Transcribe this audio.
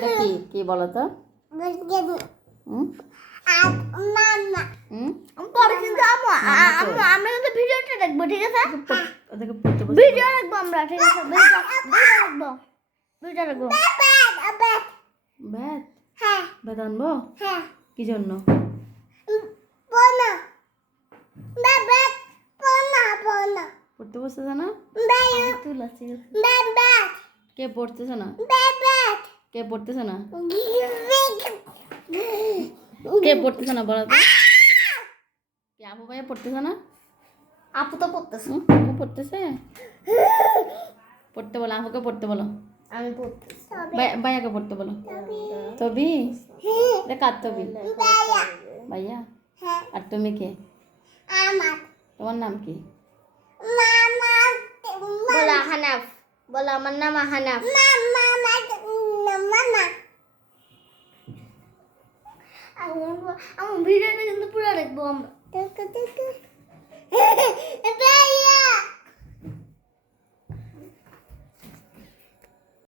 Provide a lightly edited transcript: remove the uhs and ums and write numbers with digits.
এটা কি কি বলো তো? পরে কিন্তু আমরা কিন্তু ভিডিওটা দেখবো, ঠিক আছে? ভিডিও দেখবো আমরা, ঠিক আছে? ভিডিও দেখবো। ব্যাট ব্যাট আনবো কি জন্য? পড়তে বসতেছে না? কে পড়তেছে না? কে পড়তেছে না? কে পড়তেছে না বলো তো? কে আপু ভাইয়া পড়তেছে না? আপু তো পড়তেছে। আপু পড়তেছে? পড়তে বলো, আপুকে পড়তে বলো। আমি পড়তেছি। ভাইয়াকে পড়তে বলো। তবি এটা কার তবি? ভাইয়া। আর তুমি কে? তোমার নাম কি? বলো আহানাফ। বলো আমার নাম আহানাফ। আমার ভিডিওটা কিন্তু পুরো দেখবো আমরা।